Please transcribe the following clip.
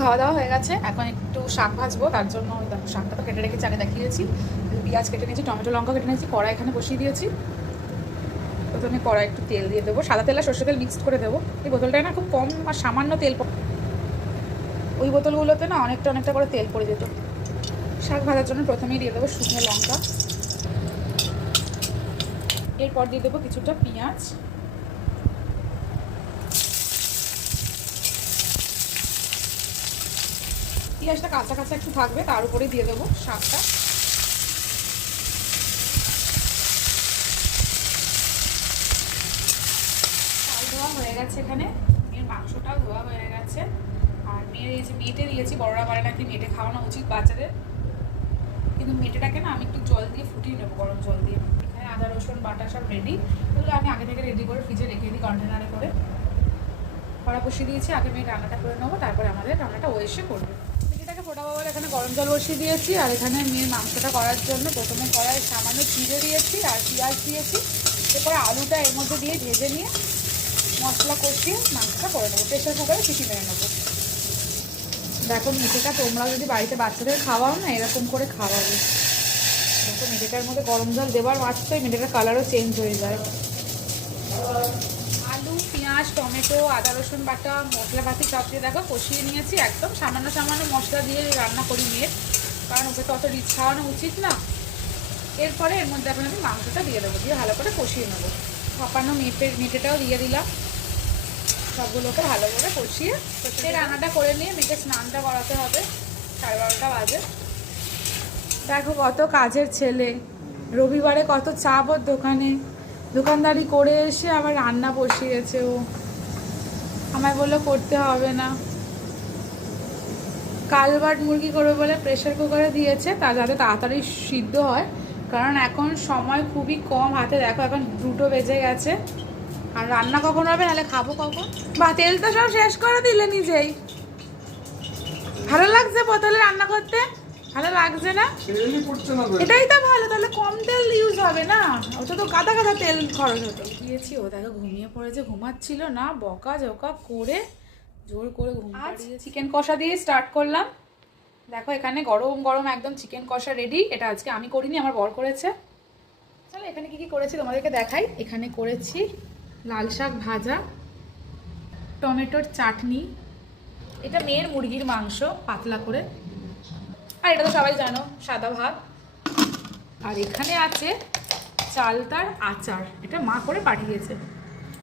খাওয়া দাওয়া হয়ে গেছে, এখন একটু শাক ভাজবো। তার জন্য শাকটা তো কেটে রেখেছি, আগে দেখিয়েছি। পেঁয়াজ কেটে নিয়েছি, টমেটো লঙ্কা কেটে নিয়েছি, কড়াই এখানে বসিয়ে দিয়েছি। প্রথমে কড়াই একটু তেল দিয়ে দেবো, সাদা তেল আর সর্ষে তেল মিক্সড করে দেবো। এই বোতলটায় না খুব কম আর সামান্য তেল, ওই বোতলগুলোতে না অনেকটা করে তেল পড়ে যেত। শাক ভাজার জন্য প্রথমেই দিয়ে দেবো শুকনো লঙ্কা, এরপর দিয়ে দেবো কিছুটা পেঁয়াজ, পেঁয়াজটা কাঁচা কাঁচা একটু থাকবে, তার উপরে দিয়ে দেবো শাকটা। চাল ধোয়া হয়ে গেছে, এখানে মেয়ের মাংসটাও ধোয়া হয়ে গেছে। আর মেয়ের এই যে মেটে দিয়েছি, বড়রা বলে নাকি মেটে খাওয়ানো উচিত বাচ্চাদের, কিন্তু মেটেটাকে না আমি একটু জল দিয়ে ফুটিয়ে নেবো, গরম জল দিয়ে। এখানে আদা রসুন বাটা সব রেডি, এগুলো আমি আগে থেকে রেডি করে ফ্রিজে রেখে দিই কন্টেনারে করে। কড়া বসিয়ে দিয়েছি, আগে মেয়ে রান্নাটা করে নেবো, তারপরে আমাদের রান্নাটা ও এসে করবে। মেয়েটাকে ফোটাবো বলে এখানে গরম জল বসিয়ে দিয়েছি। আর এখানে মেয়ের মাংসটা করার জন্য প্রথমে কড়াইয়ে সামান্য চিড়ে দিয়েছি আর পেঁয়াজ দিয়েছি, এরপরে আলুটা এর মধ্যে দিয়ে ভেজে নিয়ে মশলা কষিয়ে মাংসটা করে নেবো, প্রেশার কুকারে সিটি মেরে নেবো। দেখো মেটেটা তোমরা যদি বাড়িতে বাচ্চাদের খাওয়াও না, এরকম করে খাওয়াবে। দেখো মেটেটার মধ্যে গরম জল দেওয়ার মাত্রই মেটেটার কালারও চেঞ্জ হয়ে যায়। আলু পেঁয়াজ টমেটো আদা রসুন বাটা মশলাপাতি সব দিয়ে দেখো কষিয়ে নিয়েছি। একদম সামান্য মশলা দিয়ে রান্না করি মেয়ের, কারণ ওকে তো অত রিচ খাওয়ানো উচিত না। এরপরে এর মধ্যে এখন আমি মাংসটা দিয়ে দেবো, দিয়ে ভালো করে কষিয়ে নেবো। ভাপানো মেটেটাও দিয়ে দিলাম, সবগুলোকে ভালোভাবে কষিয়ে সেই রান্নাটা করে নিয়ে মেয়েকে স্নানটা করাতে হবে। 12:30 বাজে। দেখো কত কাজের ছেলে, রবিবারে কত চাপ ওর দোকানে, দোকানদারি করে এসে আবার রান্না বসিয়েছে। ও আমায় বললো করতে হবে না, কালবাট মুরগি করবে বলে প্রেশার কুকারে দিয়েছে, তা যাতে তাড়াতাড়ি সিদ্ধ হয়, কারণ এখন সময় খুবই কম হাতে। দেখো এখন 2টো বেজে গেছে, আর রান্না কখন হবে, নাহলে খাবো কখন? বা তেল তো সব শেষ করে দিলে নিজেই। ভালো লাগছে বোতলে রান্না করতে? ভালো লাগছে না? এটাই তো ভালো, তাহলে কম তেল ইউজ হবে না, ওটা তো গাদা তেল খরচ হতো। দিয়েছি, ও দেখো ঘুমিয়ে পড়েছে, ঘুমাচ্ছিল না, বকা ঝকা করে জোর করে ঘুম পাড়িয়ে চিকেন কষা দিয়ে স্টার্ট করলাম। দেখো এখানে গরম গরম একদম চিকেন কষা রেডি। এটা আজকে আমি করিনি, আমার বর করেছে। চলো এখানে কি করেছি তোমাদেরকে দেখাই। এখানে করেছি লাল শাক ভাজা, টমেটোর চাটনি, এটা মেয়ের মুরগির মাংস পাতলা করে, আর এটা তো সবাই জানো সাদা ভাত। আর এখানে আছে চালতার আচার, এটা মা করে পাঠিয়েছে।